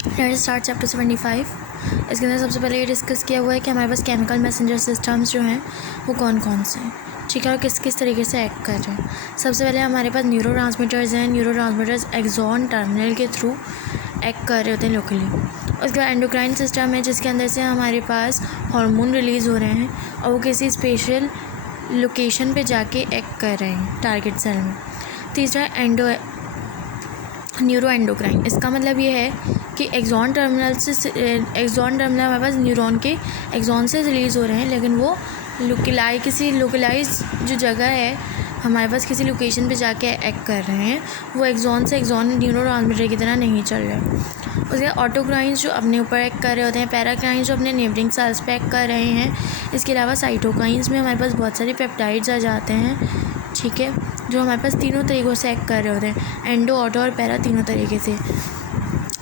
Let's start chapter 75। इसके अंदर सबसे पहले ये डिस्कस किया हुआ है कि हमारे पास केमिकल मैसेंजर सिस्टम्स जो हैं वो कौन कौन से हैं, ठीक है, और किस किस तरीके से एक्ट कर रहे हैं। सबसे पहले हमारे पास न्यूरोट्रांसमीटर्स हैं। न्यूरोट्रांसमीटर्स एक्सॉन टर्मिनल के थ्रू एक्ट कर रहे होते हैं लोकली। उसके बाद एंडोक्राइन सिस्टम है, जिसके अंदर से हमारे पास हार्मोन रिलीज़ हो रहे हैं और वो किसी स्पेशल लोकेशन पे जाके एक्ट कर रहे हैं टारगेट सेल में। तीसरा न्यूरो एंडोक्राइन। इसका मतलब ये है कि एक्सॉन टर्मिनल हमारे पास न्यूरॉन के एक्सॉन से रिलीज़ हो रहे हैं, लेकिन वो किसी लोकलाइज जो जगह है हमारे पास किसी लोकेशन पे जाके एक्ट कर रहे हैं, वो एक्सॉन से एक्सॉन न्यूरोट्रांसमीटर की तरह नहीं चल रहे। उसके बाद ऑटोक्राइंस जो अपने ऊपर एक्ट कर रहे होते हैं, पैराक्राइंस जो अपने नेबरिंग सेल्स पे एक्ट कर रहे हैं। इसके अलावा साइटोकाइंस में हमारे पास बहुत सारे पेप्टाइड्स आ जाते हैं, ठीक है, जो हमारे पास तीनों तरीक़ों से एक्ट कर रहे होते हैं, एंडो, ऑटो और पैरा, तीनों तरीके से।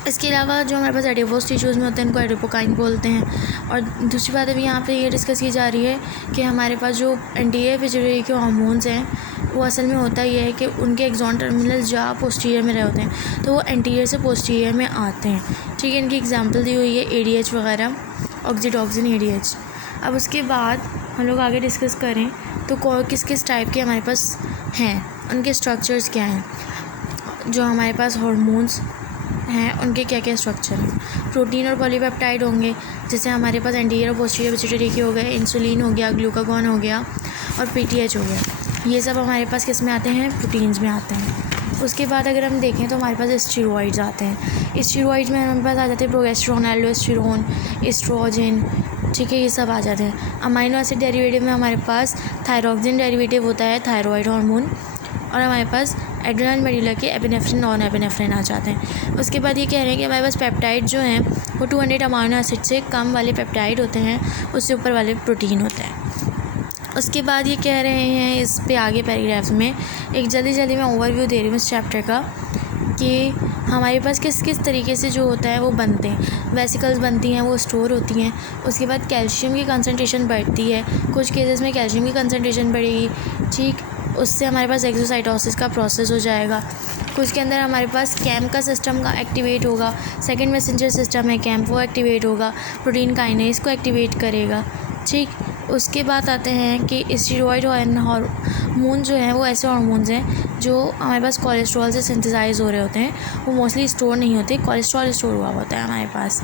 इसके अलावा जो हमारे पास एडिपोज टिश्यूज़ में होते हैं उनको एडिपोकाइन बोलते हैं। और दूसरी बात अभी यहाँ पे ये डिस्कस की जा रही है कि हमारे पास जो एंटीरियर पिट्यूटरी के हार्मोन्स हैं वो असल में होता ये है कि उनके एक्सॉन टर्मिनल जहाँ पोस्टीरियर में रहे होते हैं तो वो एंटीरियर से पोस्टीरियर में आते हैं, ठीक है। इनकी एग्जाम्पल दी हुई है ADH वगैरह, ऑक्सीटोसिन ADH। अब उसके बाद हम लोग आगे डिस्कस करें तो किस किस टाइप के हमारे पास हैं, उनके स्ट्रक्चर्स क्या हैं। जो हमारे पास हार्मोन्स हैं उनके क्या क्या स्ट्रक्चर हैं। प्रोटीन और पॉलीपेप्टाइड होंगे, जैसे हमारे पास एंटीरियर और पोस्टीरियर पिट्यूटरी के हो गए, इंसुलिन हो गया, ग्लूकागॉन हो गया और PTH हो गया। ये सब हमारे पास किस में आते हैं, प्रोटीन्स में आते हैं। उसके बाद अगर हम देखें तो हमारे पास स्टेरॉइड्स आते हैं। स्टेरॉइड्स में हमारे पास आ जाते हैं प्रोगेस्टेरोन, एल्डोस्टेरोन, एस्ट्रोजन, ठीक है, ये सब आ जाते हैं। अमाइनो एसिड डेरिवेटिव में हमारे पास थायरॉक्सिन डेरिवेटिव होता है, थायरॉइड हार्मोन, और हमारे पास एड्रेनल मेडुला के एपिनेफ्रिन, नॉन एपिनेफ्रिन आ जाते हैं। उसके बाद ये कह रहे हैं कि हमारे पास पेप्टाइड जो हैं वो 200 अमाइनो एसिड से कम वाले पेप्टाइड होते हैं, उससे ऊपर वाले प्रोटीन होते हैं। उसके बाद ये कह रहे हैं इस पे आगे पैराग्राफ में एक जल्दी मैं ओवरव्यू दे रही हूँ इस चैप्टर का कि हमारे पास किस किस तरीके से जो होता है वो बनते हैं। वेसिकल्स बनती हैं, वो स्टोर होती हैं। उसके बाद कैल्शियम की कंसनट्रेशन बढ़ती है, कुछ केसेस में कैल्शियम की कंसनट्रेशन बढ़ेगी, ठीक, उससे हमारे पास एक्सोसाइटोसिस का प्रोसेस हो जाएगा। कुछ के अंदर हमारे पास कैम्प का सिस्टम का एक्टिवेट होगा, सेकंड मैसेंजर सिस्टम है कैम्प, वो एक्टिवेट होगा, प्रोटीन काइनेज को एक्टिवेट करेगा, ठीक। उसके बाद आते हैं कि स्टेरॉइड हार्मोन जो हैं वो ऐसे हार्मोन्स हैं जो हमारे पास कोलेस्ट्रॉल से सिंथेसाइज हो रहे होते हैं, वो मोस्टली स्टोर नहीं होते, कोलेस्ट्रॉल स्टोर हुआ होता है हमारे पास।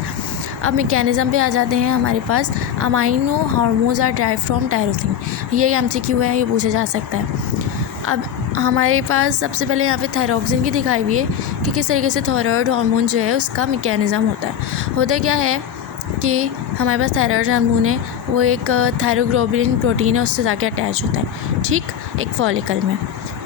अब मैकेनिज़्म पे आ जाते हैं हमारे पास। Amino hormones are derived from tyrosine, ये MCQ है, ये पूछा जा सकता है। अब हमारे पास सबसे पहले यहाँ पे थायरॉक्सिन की दिखाई हुई है कि किस तरीके से थायराइड हार्मोन जो है उसका मैकेनिज़्म होता क्या है कि हमारे पास थायराइड हार्मोन है, वो एक थायरोग्लोबुलिन प्रोटीन है, उससे जाके अटैच होता है, ठीक, एक फॉलिकल में।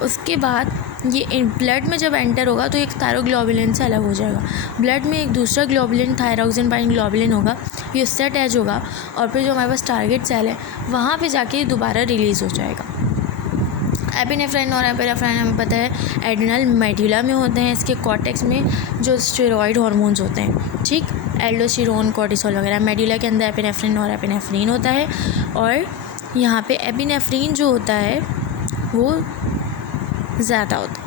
उसके बाद ये ब्लड में जब एंटर होगा तो एक थायरोग्लोबुलिन से अलग हो जाएगा। ब्लड में एक दूसरा ग्लोबुलिन, थायरोक्सिन बाइंड ग्लोबुलिन होगा, ये उससे अटैच होगा और फिर जो हमारे पास टारगेट सेल है वहाँ पे जाके दोबारा रिलीज़ हो जाएगा। एपिनेफ्रिन और एपिनेफ्रिन हमें पता है एड्रेनल मेडुला में होते हैं, इसके कॉर्टेक्स में जो स्टेरॉइड हार्मोन्स होते हैं, ठीक, एल्डोस्टेरोन, कोर्टिसोल वगैरह। मेडुला के अंदर एपिनेफ्रिन और एपिनेफ्रिन होता है और यहाँ पे एपिनेफ्रिन जो होता है वो ज़्यादा होता है।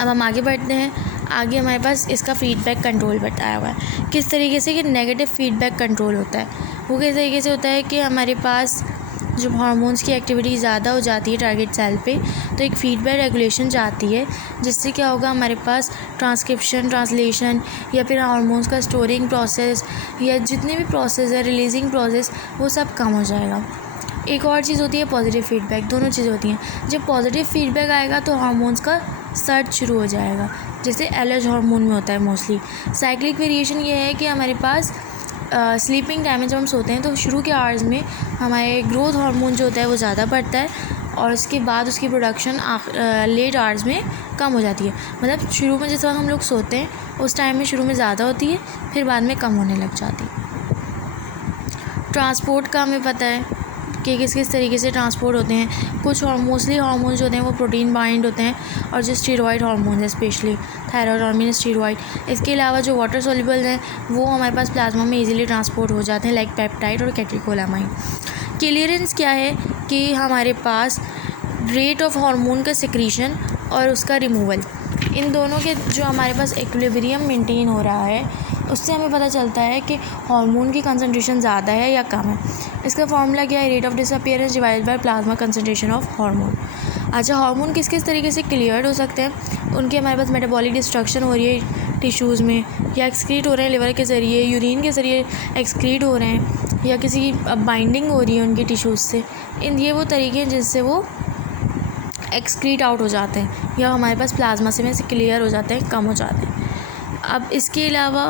अब हम आगे बढ़ते हैं। आगे हमारे पास इसका फीडबैक कंट्रोल बताया हुआ है किस तरीके से कि नेगेटिव फीडबैक कंट्रोल होता है। वो किस तरीके से होता है कि हमारे पास जब हार्मोन्स की एक्टिविटी ज़्यादा हो जाती है टारगेट सेल पे तो एक फीडबैक रेगुलेशन जाती है, जिससे क्या होगा, हमारे पास ट्रांसक्रिप्शन, ट्रांसलेशन या फिर हार्मोन्स का स्टोरिंग प्रोसेस या जितने भी प्रोसेस है, रिलीजिंग प्रोसेस, वो सब कम हो जाएगा। एक और चीज़ होती है पॉजिटिव फीडबैक, दोनों चीज़ें होती हैं। जब पॉजिटिव फीडबैक आएगा तो हार्मोन्स का सर्च शुरू हो जाएगा, जैसे LH हार्मोन में होता है मोस्टली। साइक्लिक वेरिएशन ये है कि हमारे पास स्लीपिंग टाइम में जब हम सोते हैं तो शुरू के आवर्स में हमारे ग्रोथ हार्मोन जो होता है वो ज़्यादा बढ़ता है और उसके बाद उसकी प्रोडक्शन लेट आवर्स में कम हो जाती है। मतलब शुरू में जिस वक्त हम लोग सोते हैं उस टाइम में शुरू में ज़्यादा होती है, फिर बाद में कम होने लग जाती है। ट्रांसपोर्ट का हमें पता है कि किस किस तरीके से ट्रांसपोर्ट होते हैं। कुछ मोस्टली हार्मोन्स जो होते हैं वो प्रोटीन बाइंड होते हैं और जो स्टेरॉइड हार्मोन है, स्पेशली थायराइड हार्मोन, स्टेरॉइड। इसके अलावा जो वाटर सॉल्युबल हैं वो हमारे पास प्लाज्मा में इजीली ट्रांसपोर्ट हो जाते हैं, लाइक पेप्टाइड और कैटेकोलामाइन। क्लियरेंस क्या है कि हमारे पास रेट ऑफ हार्मोन का सिक्रीशन और उसका रिमूवल, इन दोनों के जो हमारे पास इक्विलिब्रियम मेंटेन हो रहा है उससे हमें पता चलता है कि हार्मोन की कंसंट्रेशन ज़्यादा है या कम है। इसका फॉर्मूला क्या है? Rate of disappearance divided by plasma concentration of hormone. अच्छा, हार्मोन किस किस तरीके से क्लियर्ड हो सकते हैं? उनके हमारे पास मेटाबॉलिक डिस्ट्रक्शन हो रही है टिश्यूज़ में, या एक्सक्रीट हो रहे हैं लिवर के ज़रिए, यूरिन के ज़रिए एक्सक्रीट हो रहे हैं, या किसी बाइंडिंग हो रही है उनकी टिश्यूज़ से। ये वो तरीके हैं जिससे वो एक्सक्रीट आउट हो जाते हैं या हमारे पास प्लाज्मा से क्लियर हो जाते हैं, कम हो जाते हैं। अब इसके अलावा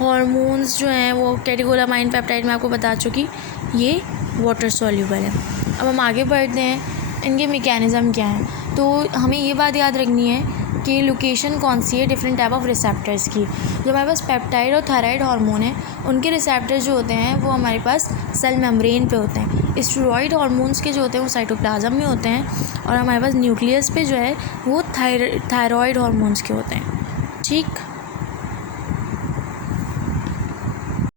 हॉर्मोन्स जो हैं वो कैटेकोलामाइन पेप्टाइड मैं आपको बता चुकी, ये वाटर सॉल्यूबल है। अब हम आगे बढ़ते हैं, इनके मैकेनिज़्म क्या हैं। तो हमें ये बात याद रखनी है कि लोकेशन कौन सी है डिफरेंट टाइप ऑफ रिसेप्टर्स की। जो हमारे पास पेप्टाइड और थायराइड हार्मोन है उनके रिसेप्टर्स जो होते हैं वो हमारे पास सेल मेम्ब्रेन पे होते हैं। स्टेरॉइड हार्मोन्स के जो होते हैं वो साइटोप्लाज्म में होते हैं, और हमारे पास न्यूक्लियस पे जो है वो थायराइड हार्मोन्स के होते हैं। ठीक।